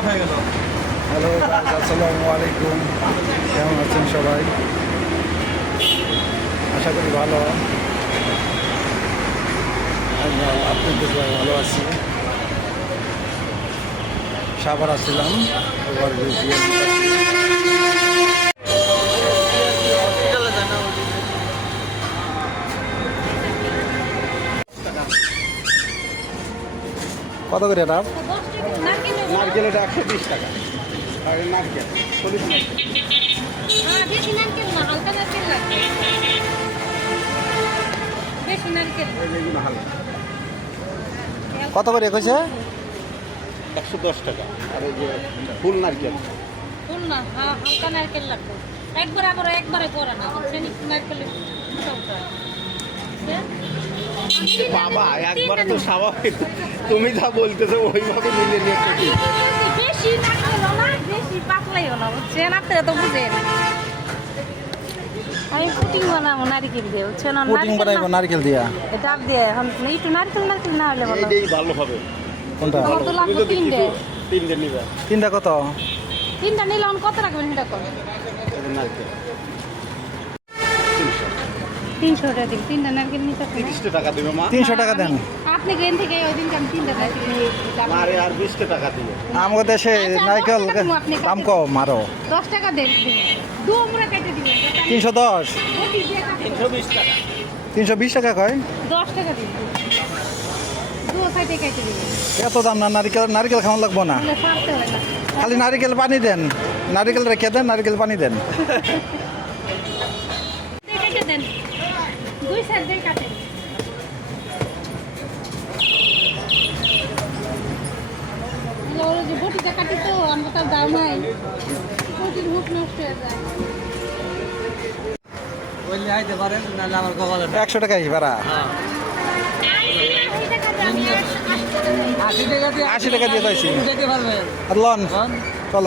খারাপ হয়ে গেল। হ্যালো আসসালামু আলাইকুম, কেমন আছেন সবাই? আশা করি ভালো। আপনাদের ভালো আছি। সাভার আসছিলাম, এবার কত করে এটা? নারকেল এটা 120 টাকা। আর নারকেল 40 টাকা। বেশি নারকেল না, হালকা নারকেল লাগবে। বেশি নারকেল এগুলো হালকা কত করে কইছে? 110 টাকা। আর এই যে ফুল নারকেল ফুল না, হালকা নারকেল লাগবে। একবারে করা না, বুঝছেন? একটু নারকেল বাবা একবারে তো স্বাভাবিক। তুমি যা বলতেছো ওইভাবে মিলে নিয়ে চলি। বেশি নারকেল না, বেশি পাতলাইও না, বুঝছেন? আপনারা তো বুঝেন। আমি পুটিং বানাবো নারকেল দিয়ে, বুঝছেন? পুটিং বানাইবো নারকেল দিয়া? ডাব দিয়ে এখন একটু নারকেল না হলে ভালো। এইটাই ভালো হবে। কোনটা? আমার তো লাগবে তিনটে নিবে। তিনটা কত? তিনটা নিলে এখন কত রাখবেন সেটা কর। এটা নারকেল 300 টাকা দিন, তিনটা নারকেল নিতে হবে। 30 টাকা দিবে মা। 300 টাকা দেন। আপনি গেন থেকে ওই দিন আমি তিনটা নারকেল নিয়ে যাবো। আরে আর 20 টাকা দিবে। আমাদের দেশে আচ্ছা, নারকেল 10 টাকা দিবো, আপনি দাম কম আরো। 10 টাকা দেন দিবেন। দু আমরা কেটে দিবেন। 310, 320 টাকা। 320 টাকা কয়? 10 টাকা দিন। দু সাইডে কেটে দিবেন। এত দাম না, নারকেল খাওয়ান লাগবো না, তাহলে ছাড়তে হয় না। খালি নারকেল পানি দেন। নারকেল রেখে দেন, নারকেল পানি দেন। কেটে দেন। দুই সাইড দিয়ে কাটেন। ওরা যে বটিটা কাটি তো আমরা তার দাম নাই। বটির মুখ নষ্ট হয়ে যায়। 100 টাকাই ভাড়া। 80 টাকা দিয়ে যাইছি। আর লন চল।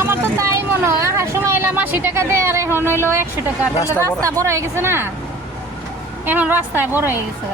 আমার তো তাই মনে হয়, আসার সময় এলাম 80 টাকা দেয় আর এখন হইলো 100 টাকা। তাহলে রাস্তা বড়। রাস্তা বড় হয়ে গেছে না, এখন রাস্তায় বড় হয়ে গেছে।